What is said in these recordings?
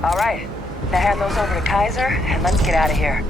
All right. Now hand those over to Kaiser, and let's get out of here.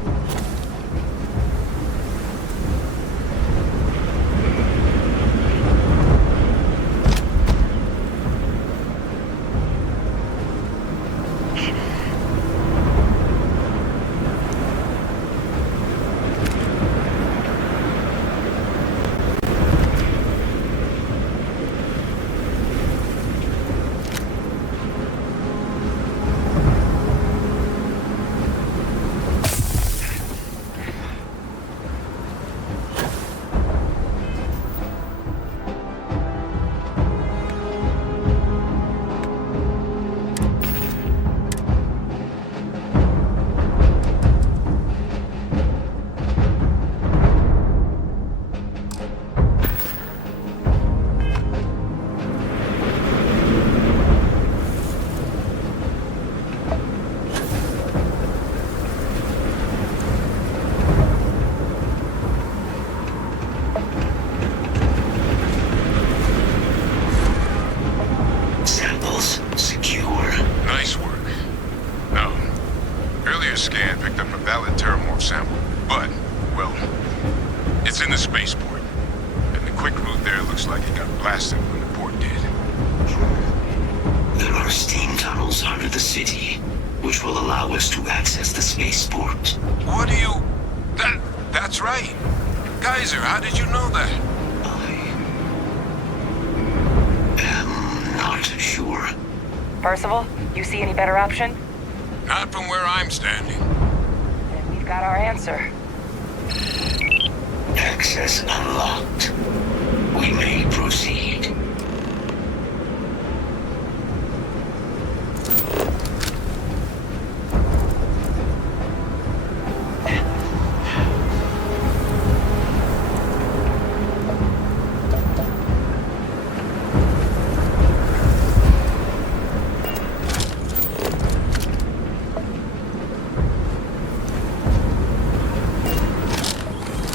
Scan picked up a valid Terrormorph sample, but, well, it's in the spaceport. And the quick route there looks like it got blasted when the port did. There are steam tunnels under the city, which will allow us to access the spaceport. What do you... That's right. Kaiser, how did you know that? I am not sure. Percival, you see any better option? Not from where I'm standing. Then we've got our answer. Access unlocked. We may proceed.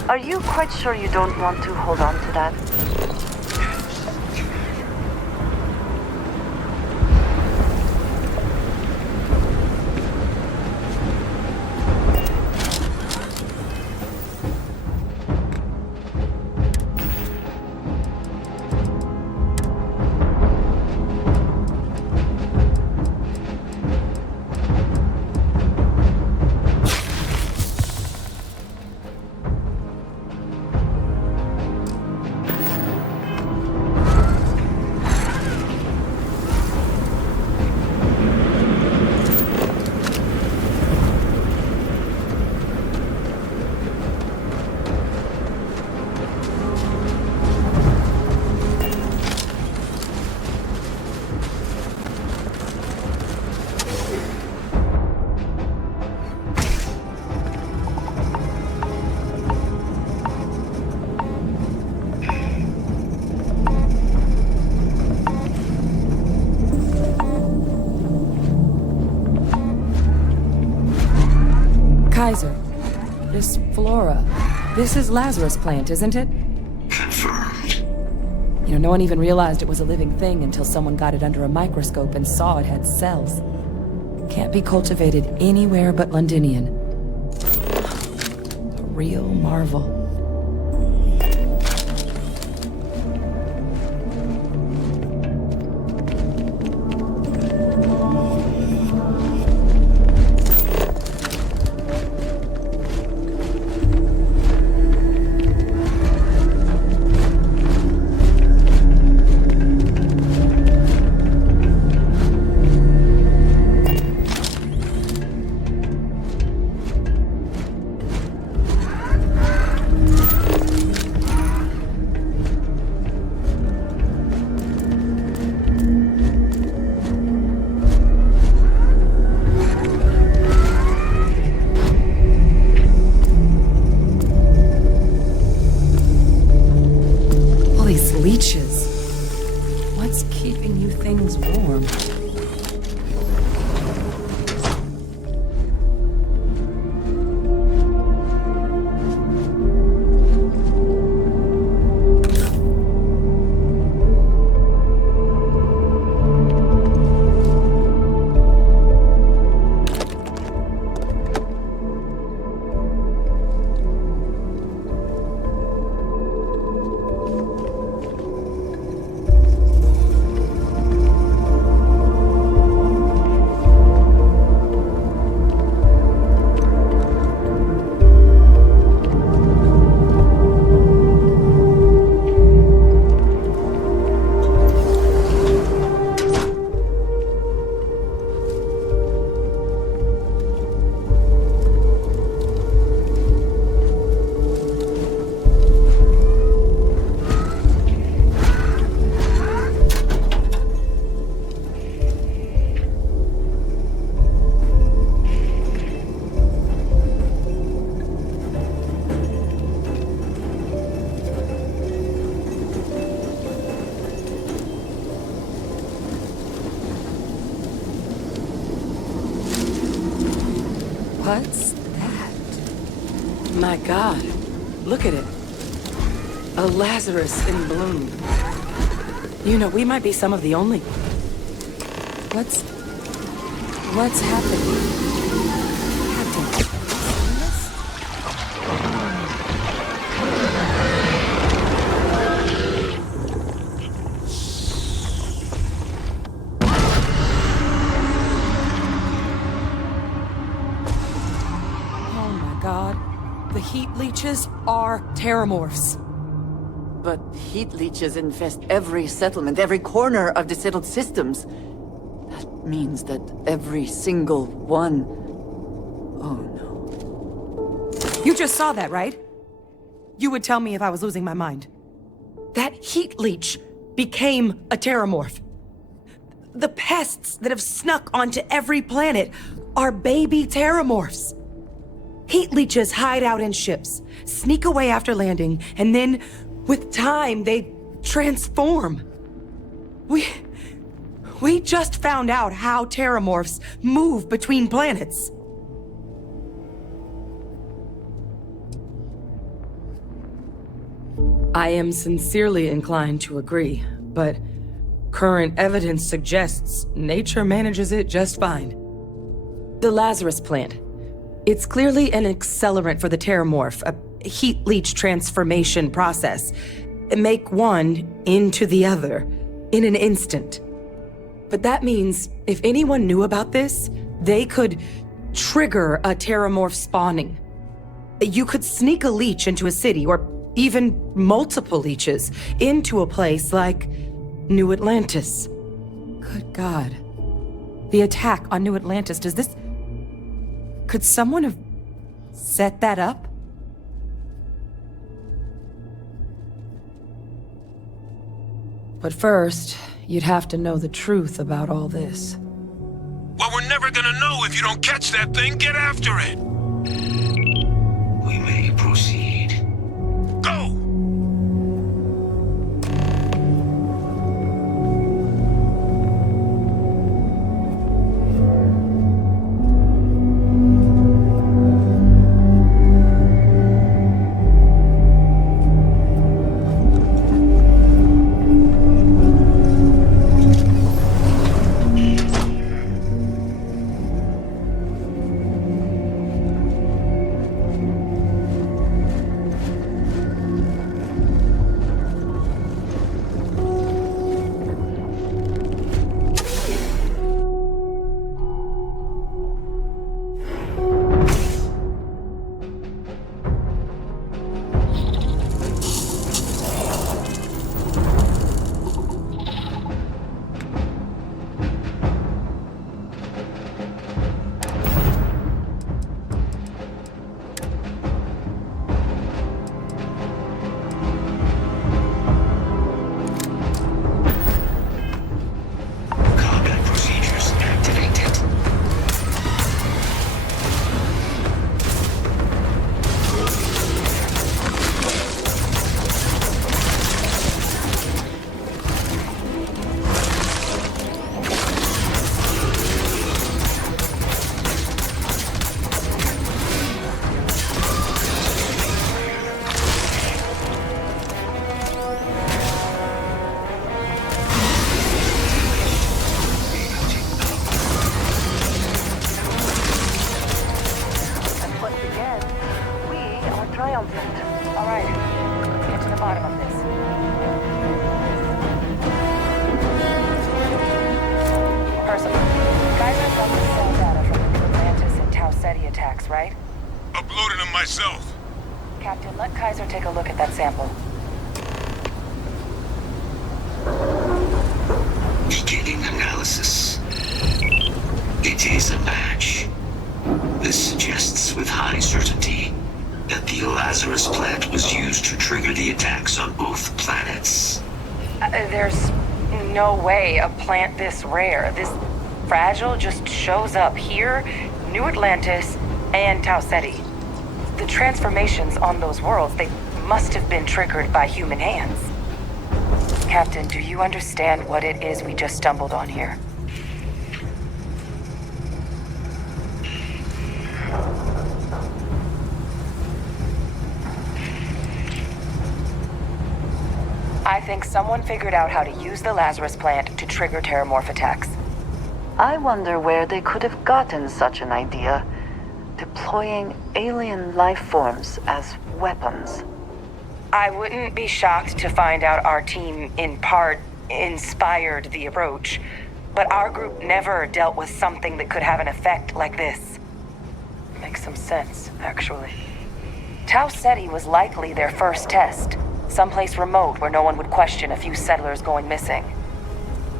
Are you quite sure you don't want to hold on to that? Kaiser, this flora, this is Lazarus plant, isn't it? Confirmed. You know, no one even realized it was a living thing until someone got it under a microscope and saw it had cells. Can't be cultivated anywhere but Londinion. A real marvel. Leeches. What's keeping you things warm? What's that? My God, look at it. A Lazarus in bloom. You know, we might be some of the only... What's happening? Captain, the heat leeches are terrormorphs. But heat leeches infest every settlement, every corner of the settled systems. That means that every single one... Oh no. You just saw that, right? You would tell me if I was losing my mind. That heat leech became a terrormorph. The pests that have snuck onto every planet are baby terrormorphs. Heat leeches hide out in ships, sneak away after landing, and then, with time, they transform. We just found out how terrormorphs move between planets. I am sincerely inclined to agree, but current evidence suggests nature manages it just fine. The Lazarus plant. It's clearly an accelerant for the terrormorph, a heat leech transformation process. Make one into the other in an instant. But that means if anyone knew about this, they could trigger a terrormorph spawning. You could sneak a leech into a city, or even multiple leeches, into a place like New Atlantis. Good God. The attack on New Atlantis, does this... Could someone have set that up? But first, you'd have to know the truth about all this. Well, we're never gonna know if you don't catch that thing. Get after it. We may proceed. Go! Ceti attacks, right? Uploaded them myself. Captain, let Kaiser take a look at that sample. Beginning analysis. It is a match. This suggests with high certainty that the Lazarus plant was used to trigger the attacks on both planets. There's no way a plant this rare, this fragile, just shows up here, New Atlantis, and Tau Ceti. The transformations on those worlds, they must have been triggered by human hands. Captain, do you understand what it is we just stumbled on here? I think someone figured out how to use the Lazarus plant to trigger Terrormorph attacks. I wonder where they could have gotten such an idea, deploying alien life forms as weapons. I wouldn't be shocked to find out our team, in part, inspired the approach. But our group never dealt with something that could have an effect like this. Makes some sense, actually. Tau Ceti was likely their first test. Someplace remote where no one would question a few settlers going missing.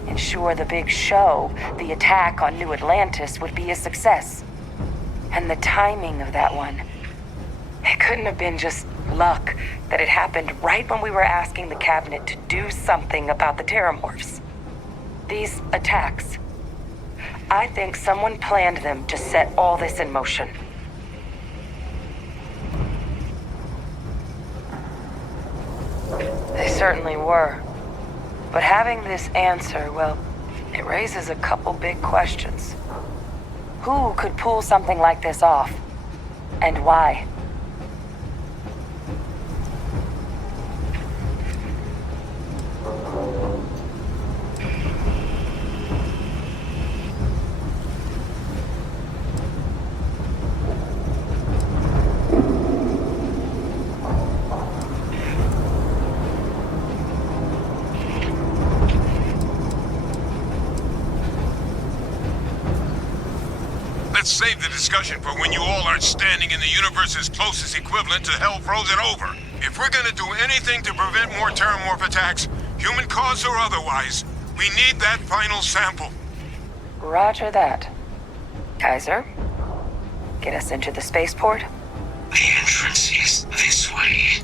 Ensure the big show, the attack on New Atlantis, would be a success. And the timing of that one. It couldn't have been just luck that it happened right when we were asking the cabinet to do something about the Terrormorphs. These attacks. I think someone planned them to set all this in motion. They certainly were. But having this answer, well, it raises a couple big questions. Who could pull something like this off? And why? Let's save the discussion for when you all are standing in the universe's closest equivalent to hell frozen over. If we're gonna do anything to prevent more Terrormorph attacks, human cause or otherwise, we need that final sample. Roger that. Kaiser, get us into the spaceport? The entrance is this way.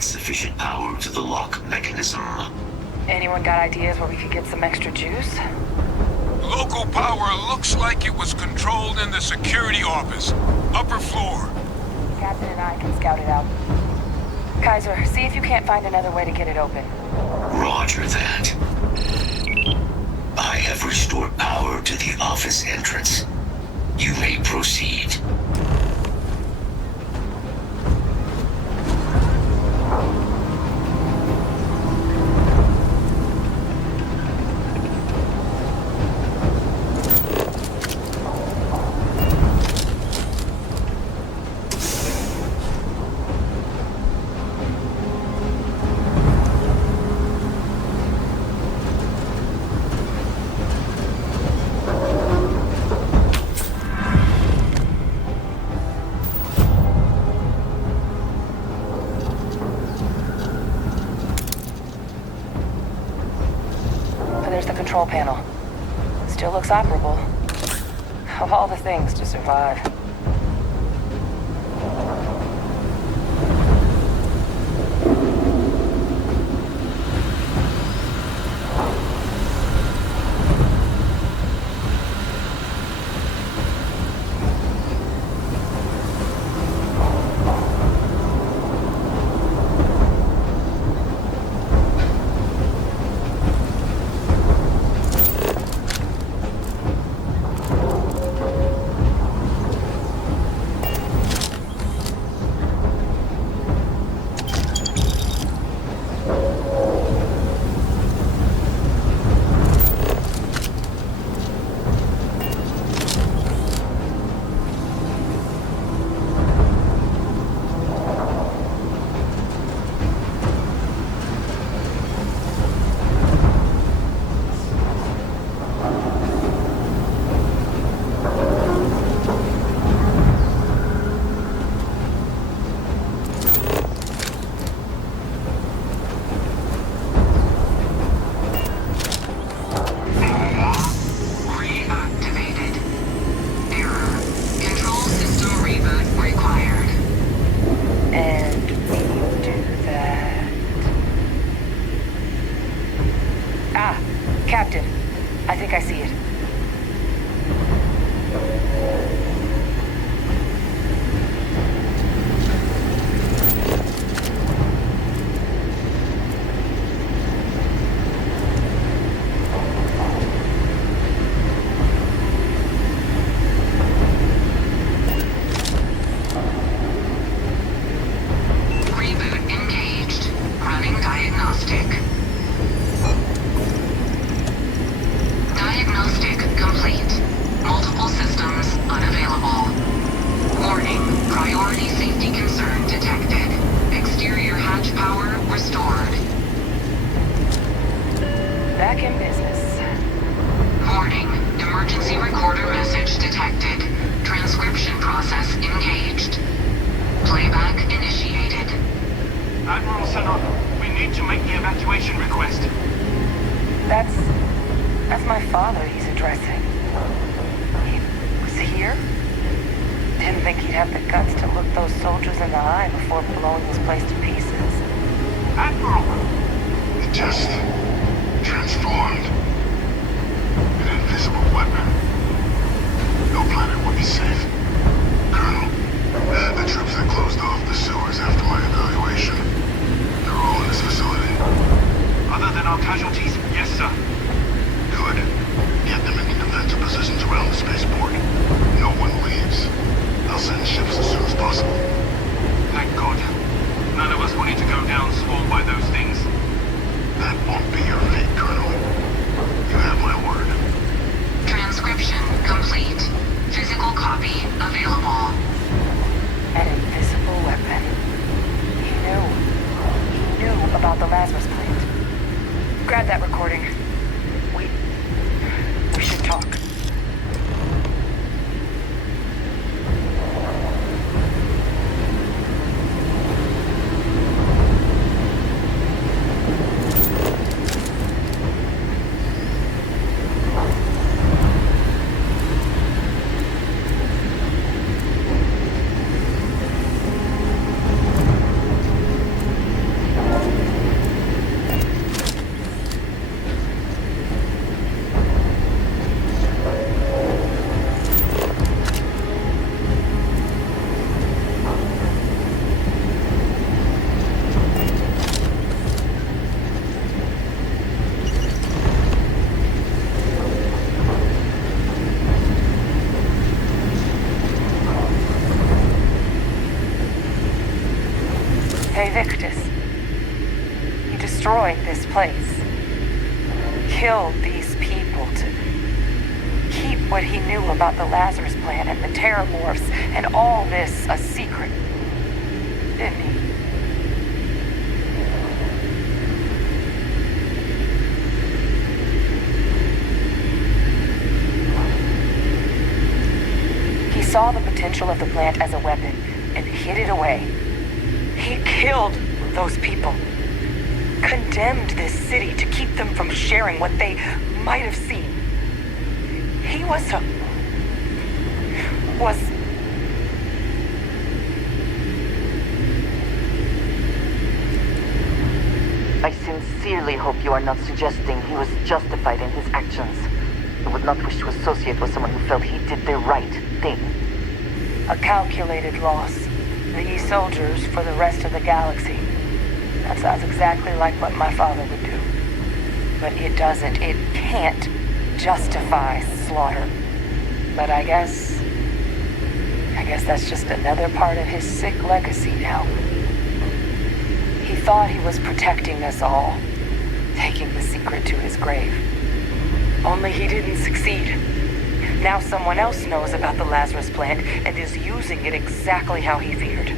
Sufficient power to the lock mechanism. Anyone got ideas where we could get some extra juice? Local power looks like it was controlled in the security office. Upper floor. Captain and I can scout it out. Kaiser, see if you can't find another way to get it open. Roger that. I have restored power to the office entrance. You may proceed. There's the control panel. Still looks operable. Of all the things to survive. think I see it. That's my father he's addressing. He was here? Didn't think he'd have the guts to look those soldiers in the eye before blowing this place to pieces. Admiral! It just transformed. An invisible weapon. No planet would be safe. Colonel, the troops that closed off the sewers after my evaluation, they're all in this facility. Other than our casualties, yes, sir. Good. Get them into defensive positions around the spaceport. No one leaves. I'll send ships as soon as possible. Thank God. None of us wanted to go down swarmed by those things. That won't be your fate, Colonel. You have my word. Transcription complete. Physical copy available. An invisible weapon. He knew about the Lazarus plant. Grab that recording. We should talk. Hey, Victus. He destroyed this place. Killed these people to keep what he knew about the Lazarus plant and the Terrormorphs and all this a secret. Didn't he? He saw the potential of the plant as a weapon and hid it away. He killed those people. Condemned this city to keep them from sharing what they might have seen. He was I sincerely hope you are not suggesting he was justified in his actions. I would not wish to associate with someone who felt he did the right thing. a calculated loss. These soldiers for the rest of the galaxy. That sounds exactly like what my father would do. But it doesn't, it can't justify slaughter. But I guess that's just another part of his sick legacy now. He thought he was protecting us all, taking the secret to his grave. Only he didn't succeed. Now someone else knows about the Lazarus plant and is using it exactly how he feared.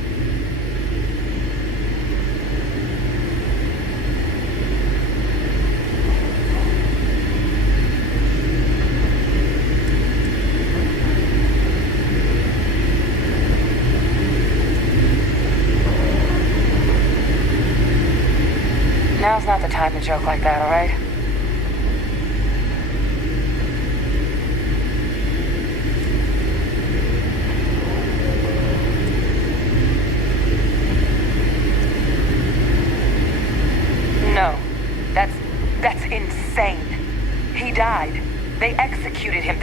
Now's not the time to joke like that, all right? No, that's insane. He died. They executed him.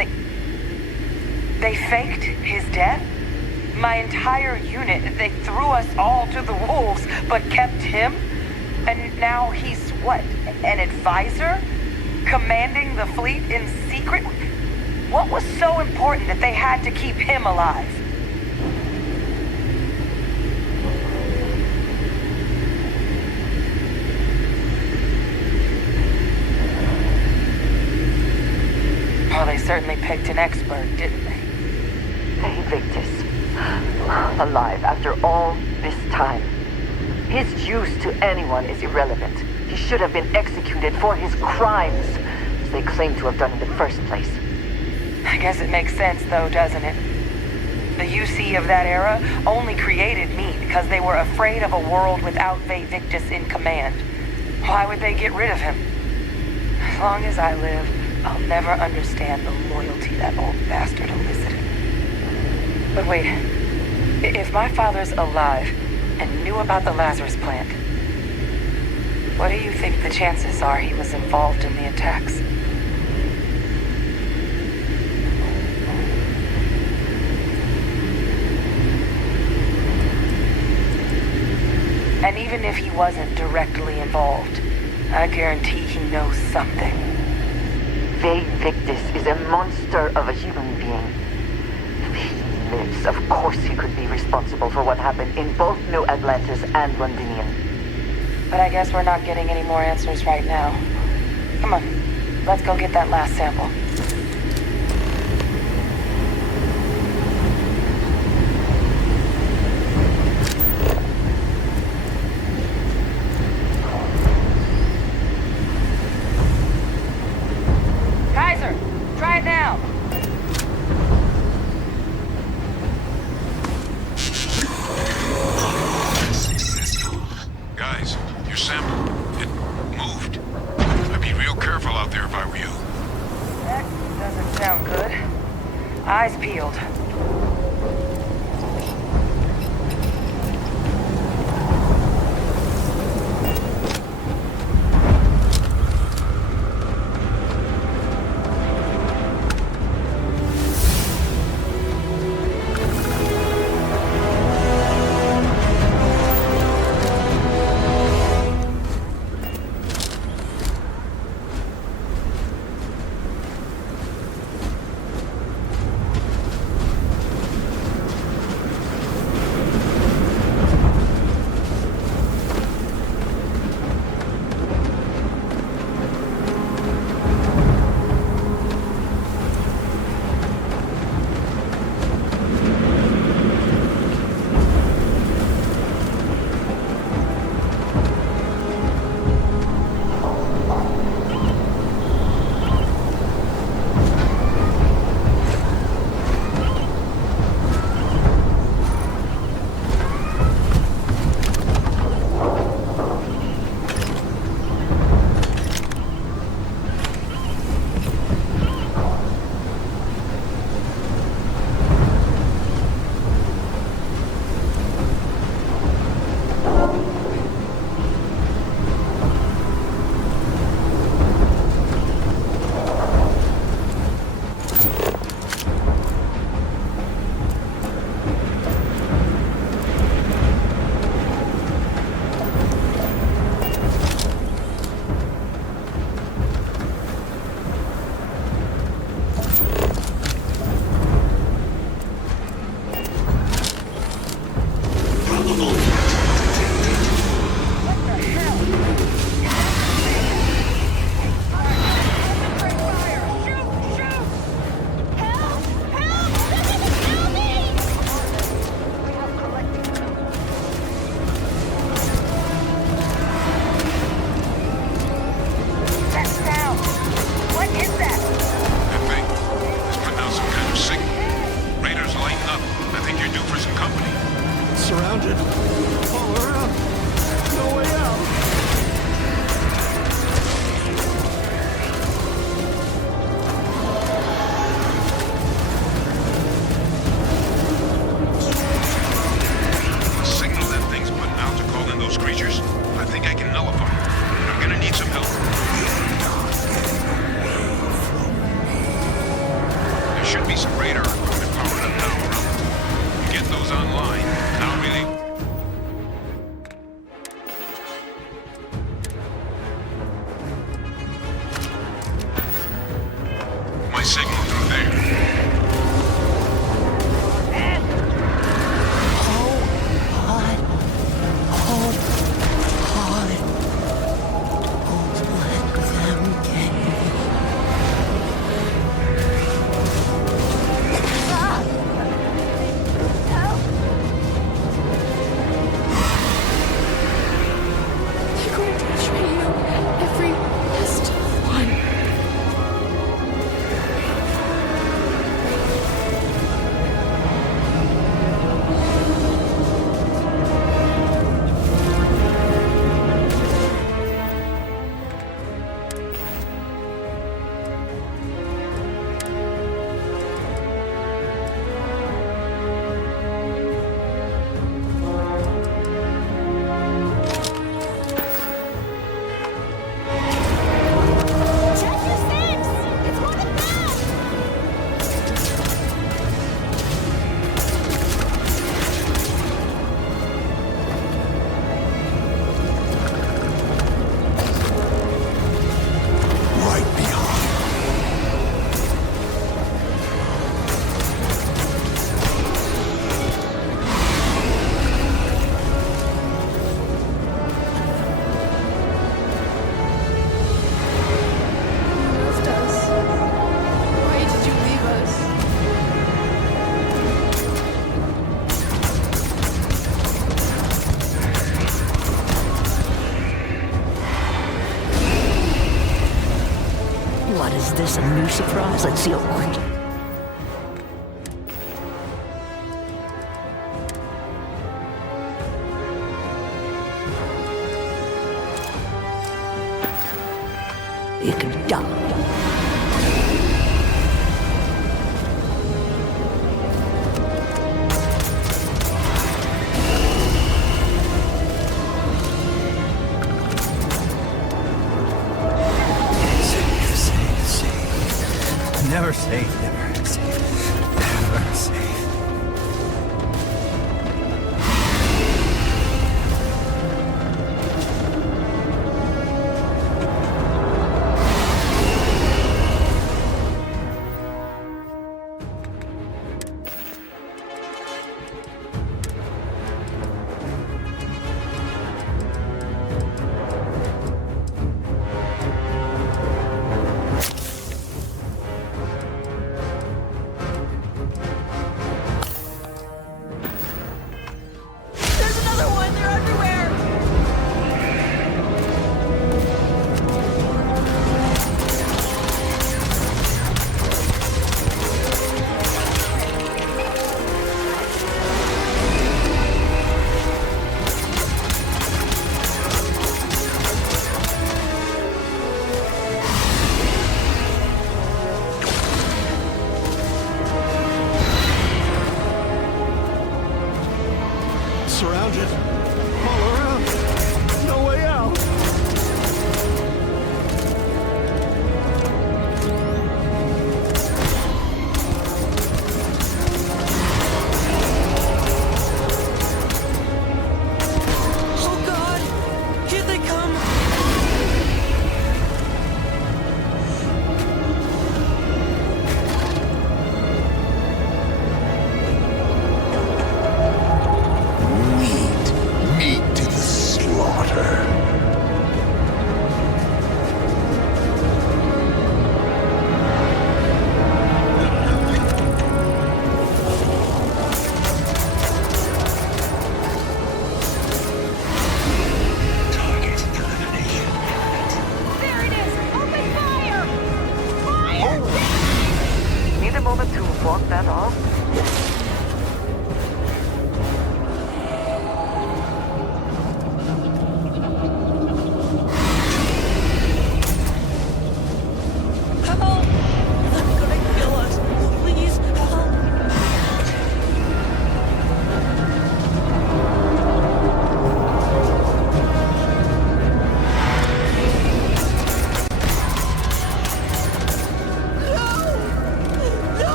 They faked his death? My entire unit, they threw us all to the wolves, but kept him? And now he's what? An advisor? Commanding the fleet in secret? What was so important that they had to keep him alive? Well, they certainly picked an expert, didn't they? Hey, Victus. Alive after all this time. His use to anyone is irrelevant. He should have been executed for his crimes, as they claim to have done in the first place. I guess it makes sense, though, doesn't it? The UC of that era only created me because they were afraid of a world without Victus in command. Why would they get rid of him? As long as I live, I'll never understand the loyalty that old bastard elicited. But wait, if my father's alive and knew about the Lazarus plant, what do you think the chances are he was involved in the attacks? And even if he wasn't directly involved, I guarantee he knows something. Victus is a monster of a human being. If he lives, of course he could be responsible for what happened in both New Atlantis and Londinion. But I guess we're not getting any more answers right now. Come on, let's go get that last sample. Try it now. Successful. Guys, your sample, it moved. I'd be real careful out there if I were you. That doesn't sound good. Eyes peeled. signal through there. Is this a new surprise? Let's see. You can die. Never safe, never safe, never safe.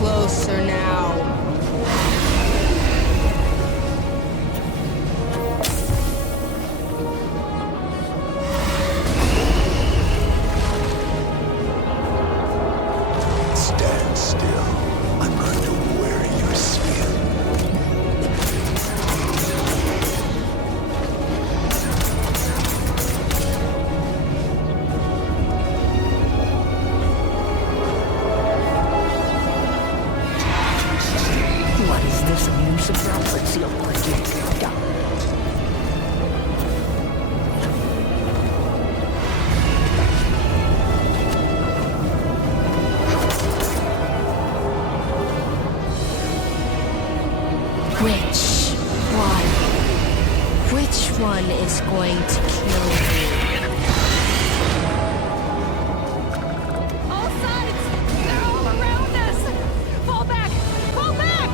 closer now. Stand still. I'm going to wear your skin. What is this? A new surprise? Let's see. Which one is going to kill you? All sides! They're all around us! Fall back! Fall back!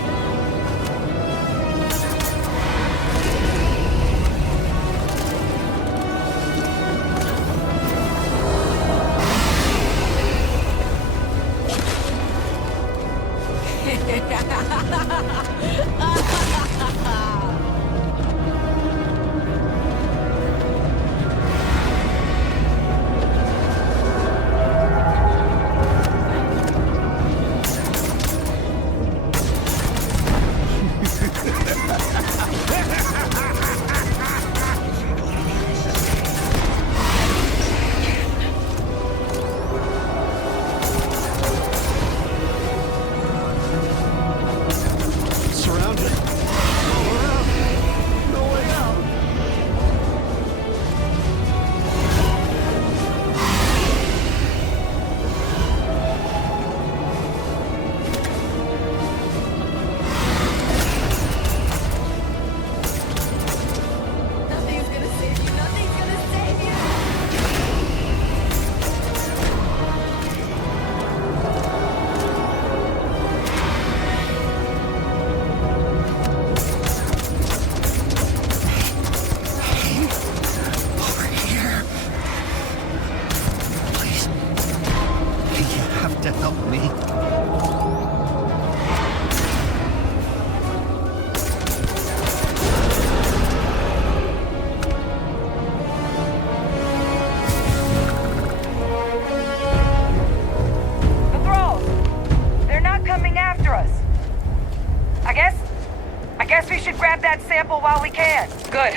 Sample while we can. Good.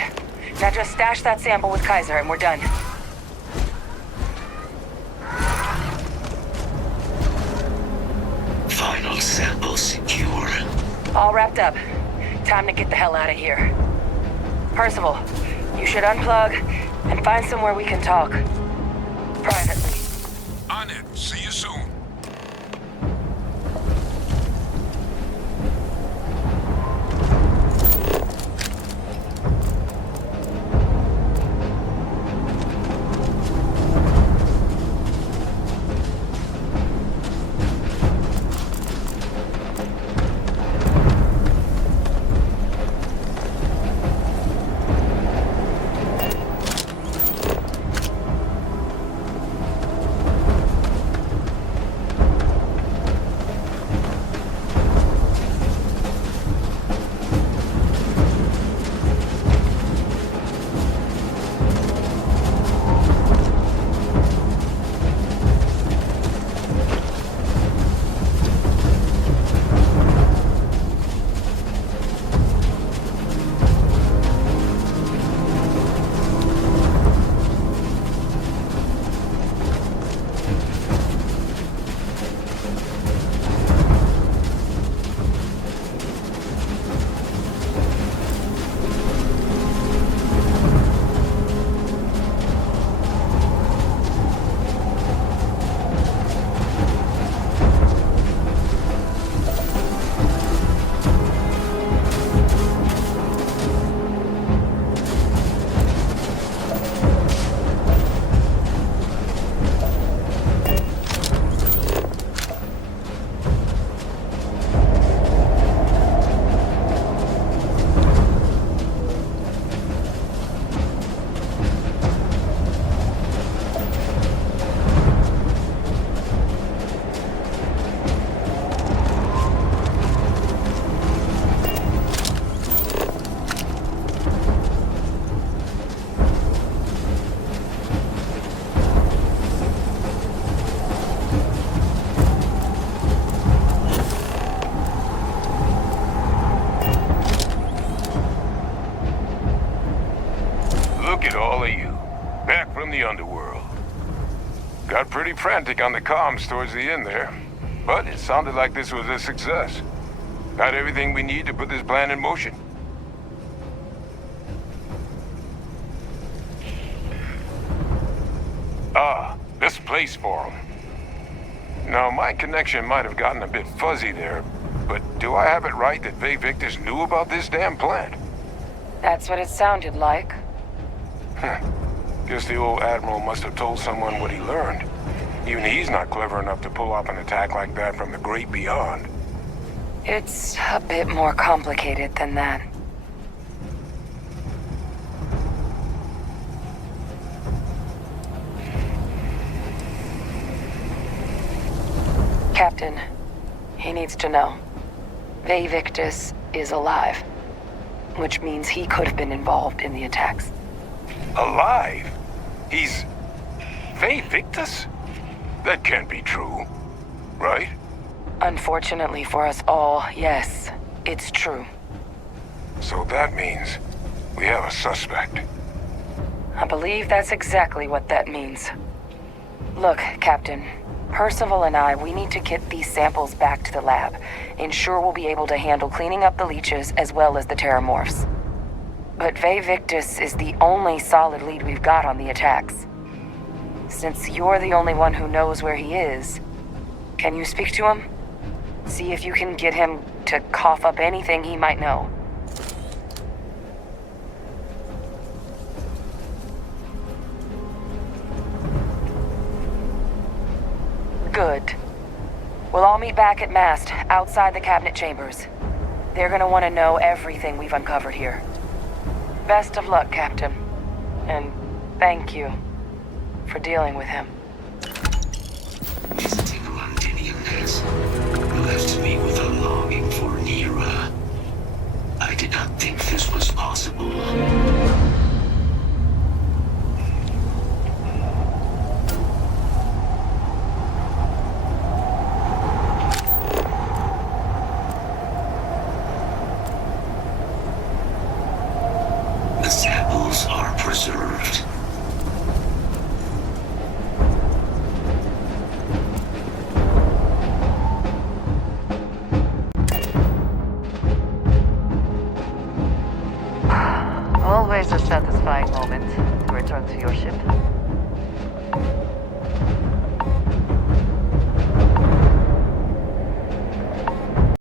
Now just stash that sample with Kaiser and we're done. Final sample secure. All wrapped up. Time to get the hell out of here. Percival, you should unplug and find somewhere we can talk. Privately. On it. See you soon. got pretty frantic on the comms towards the end there. But it sounded like this was a success. Got everything we need to put this plan in motion. Ah, this place for him. Now, my connection might have gotten a bit fuzzy there, but do I have it right that Vae Victus knew about this damn plant? That's what it sounded like. Guess the old Admiral must have told someone what he learned. Even he's not clever enough to pull off an attack like that from the great beyond. It's a bit more complicated than that. Captain, he needs to know. Vae Victus is alive, which means he could have been involved in the attacks. Alive? He's... Vae Victus? That can't be true, right? Unfortunately for us all, yes, it's true. So that means we have a suspect. I believe that's exactly what that means. Look, Captain, Percival and I, we need to get these samples back to the lab. Ensure we'll be able to handle cleaning up the leeches as well as the Terrormorphs. But Vae Victus is the only solid lead we've got on the attacks. Since you're the only one who knows where he is, can you speak to him? See if you can get him to cough up anything he might know. Good. We'll all meet back at Mast, outside the cabinet chambers. They're gonna want to know everything we've uncovered here. Best of luck, Captain. And thank you for dealing with him.